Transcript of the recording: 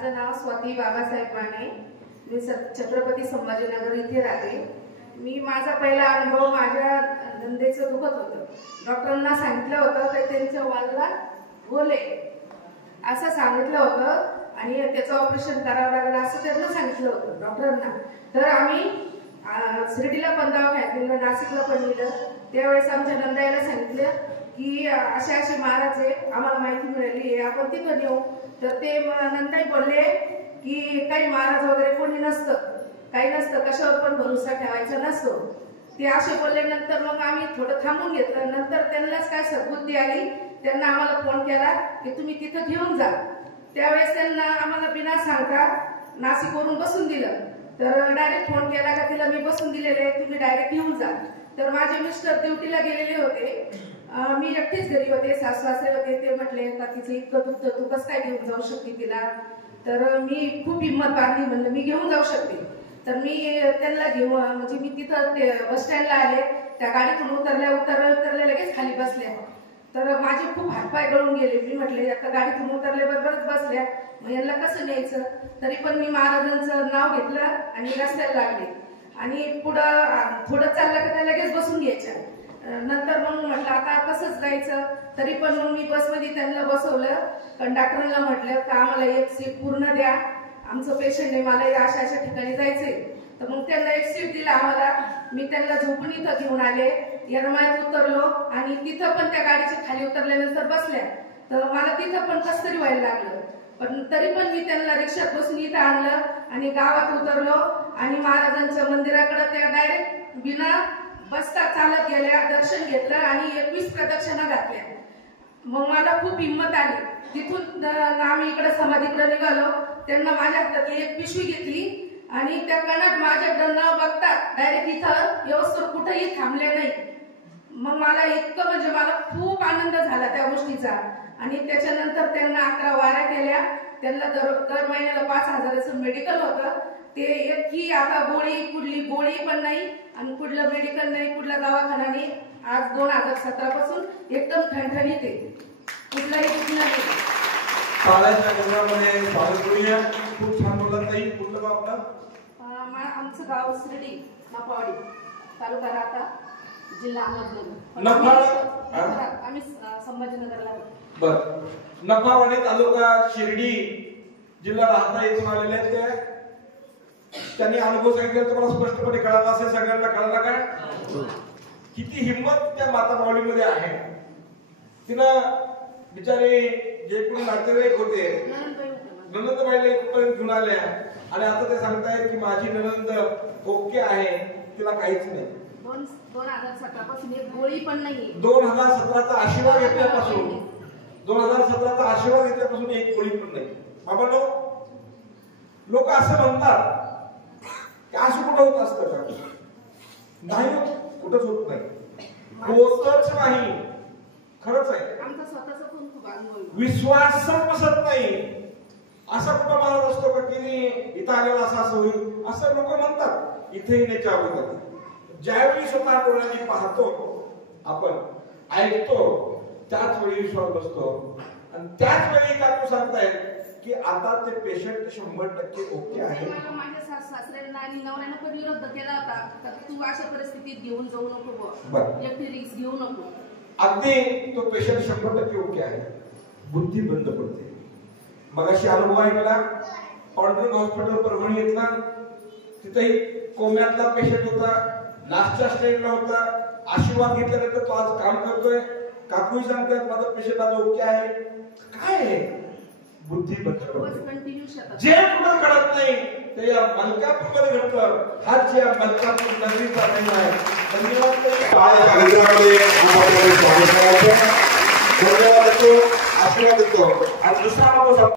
माझं नाव स्वाती बाबासाहेब माने. मी छत्रपती संभाजीनगर इथे राहते. मी माझा पहिला अनुभव माझ्या नंदेचं दुखत होतं. डॉक्टरांना सांगितलं होतं की त्यांच्या वालला गोले असं सांगितलं होतं आणि त्याचं ऑपरेशन करावं लागलं असं त्यांना सांगितलं होतं डॉक्टरांना. तर आम्ही शिर्डीला पण दवाखान्यात नेलं, नाशिकला पण नेलं. त्यावेळेस आमच्या नंदाईला सांगितलं की असे असे महाराज आहे, आम्हाला माहिती मिळाली आहे, आपण तिथं नेऊ. तर ते नंदाई बोलले की काही महाराज वगैरे कोणी नसतं, काही नसतं, कशावर पण भरोसा ठेवायचा नसतो. ते असे बोलल्यानंतर मग आम्ही थोडं थांबून घेतलं. नंतर त्यांनाच काय सद्बुद्धी आली, त्यांना आम्हाला फोन केला की तुम्ही तिथं घेऊन जा. त्यावेळेस त्यांना आम्हाला बिना सांगता नाशिकवरून बसून दिलं. तर डायरेक्ट फोन केला का तिला मी बसून दिलेले आहे, तुम्ही डायरेक्ट घेऊन जा. तर माझे मिस्टर ड्युटीला गेलेले होते, मी एकटीच घरी होते, सासू सासरे होते. ते म्हटले का तिचं इतकं दुखतं, तू कसं काय घेऊन जाऊ शकते तिला. तर मी खूप हिंमत बांधली, म्हणलं मी घेऊन जाऊ शकते. तर मी त्यांना घेऊन म्हणजे मी तिथं बस स्टँडला आले, त्या गाडीतून उतरल्या लगेच खाली बसल्या. तर माझे खूप हातपाय गळून गेले. मी म्हटले आता गाडीतून उतरले बरोबरच बसल्या, मग यांना कसं न्यायचं. तरी पण मी महाराजांचं नाव घेतलं आणि रस्त्याला लागले आणि पुढं चाललं की त्या लगेच बसून घ्यायच्या. नंतर मग म्हटलं आता कसंच जायचं. तरी पण मग मी बसमध्ये त्यांना बसवलं. कंडक्टरला म्हटलं का आम्हाला एक सीट पूर्ण द्या, आमचं पेशंट आहे, मला अशा अशा ठिकाणी जायचंय. तर मग त्यांना एक सीट दिला आम्हाला. मी त्यांना झोपून इथं घेऊन आले, येरमाळ्यात उतरलो आणि तिथं पण त्या गाडीच्या खाली उतरल्यानंतर बसल्या. तर मला तिथं पण कसं तरी व्हायला लागलं. पण तरी पण मी त्यांना रिक्षात बसून इथं आणलं आणि गावात उतरलो आणि महाराजांच्या मंदिराकडे त्या डायरेक्ट बिना बसता चालत गेल्या, दर्शन घेतलं आणि 21 प्रदक्षिणा घातल्या. मग मला खूप हिंमत आली. तिथून आम्ही इकडे समाधीकडे निघालो. त्यांना माझ्या हातातली एक पिशवी घेतली आणि त्या कणात माझ्याकडे न बघता डायरेक्ट इथं व्यवस्थित कुठेही थांबले नाही. मग मला इतकं म्हणजे मला खूप आनंद झाला त्या गोष्टीचा. आणि त्याच्यानंतर त्यांना 11 वाऱ्या केल्या. त्यांना दर महिन्याला 5,000चं मेडिकल होतं. ते एकही आता कुठली गोळी पण नाही आणि कुठलं मेडिकल नाही, कुठला दवाखाना नाही. आज 2017 पासून एकदम ठणठणीत आहे, कुठलाही दुखणं नाही. खूप छान बोलत नाही. कुठलं गाव आपलं? आमचं गाव शिर्डी नफावाडी, तालुका राहता, जिल्हा अहमदनगर. आम्ही संभाजीनगरला. बर, नफावाडी तालुका शिर्डी जिल्हा राहता इथून आलेले आहेत ते. त्यांनी अनुभव सांगितलं, तुम्हाला स्पष्टपणे कळाला असेल, सगळ्यांना कळाला काय किती हिंमत त्या माता माऊलीमध्ये आहे. तिनं बिचारी जे कोणी नातेवाईक होते ननंदबाईला इथपर्यंत घेऊन आल्या आणि आता ते सांगतायत की माझी ननंद ओके आहे, तिला काहीच नाही. 2017 पासून एक गोळी पण नाही. 2017चा आशीर्वाद घेतल्यापासून 2017चा आशीर्वाद घेतल्यापासून एक गोळी पण नाही. बाबांनो, लोक असं म्हणतात की असं कुठं होत असतं का? नाही, कुठंच होत नाही, होतच नाही. खरंच आहे. आमचा स्वतःचा पण खूप अनुभव. विश्वास बसत नाही. असा कुठं महाराज असतो का की इथं आलेला असं होईल असं लोक म्हणतात. इथे येण्याच्या अगोदर ज्यावेळी स्वतः डोळ्यांनी पाहतो, आपण ऐकतो, त्याच वेळी विश्वास बसतो. आणि त्याच वेळी काकू सांगतायत की आता ते पेशंट 100% ओके आहे. माझ्या सासऱ्यांना आणि नवऱ्यानं पण विरोध केला होता तर तू अशा परिस्थितीत घेऊन जाऊ नको, एकटी रिस्क घेऊ नको. अगदी तो पेशंट 100% ओके आहे. बुद्धी बंद पडते. मगाशी अनुभव ऐकला, पांडुरंग हॉस्पिटल परभणी येतला, तिथेही कोम्यातला पेशंट होता, लास्टच्या स्टेजला होता. आशीर्वाद घेतल्यानंतर तो आज काम करतोय. काकूही सांगतात माझा पेशंट आज ओके आहे. काय आहे? बुद्धी बंद पडते. जे कुठं कळत नाही ते या मलकापूरमध्ये घडतं. हाच या मलकापूर नगरीचा महिमा आहे. धन्यवाद देतो, आशीर्वाद देतो. आणि दुसरा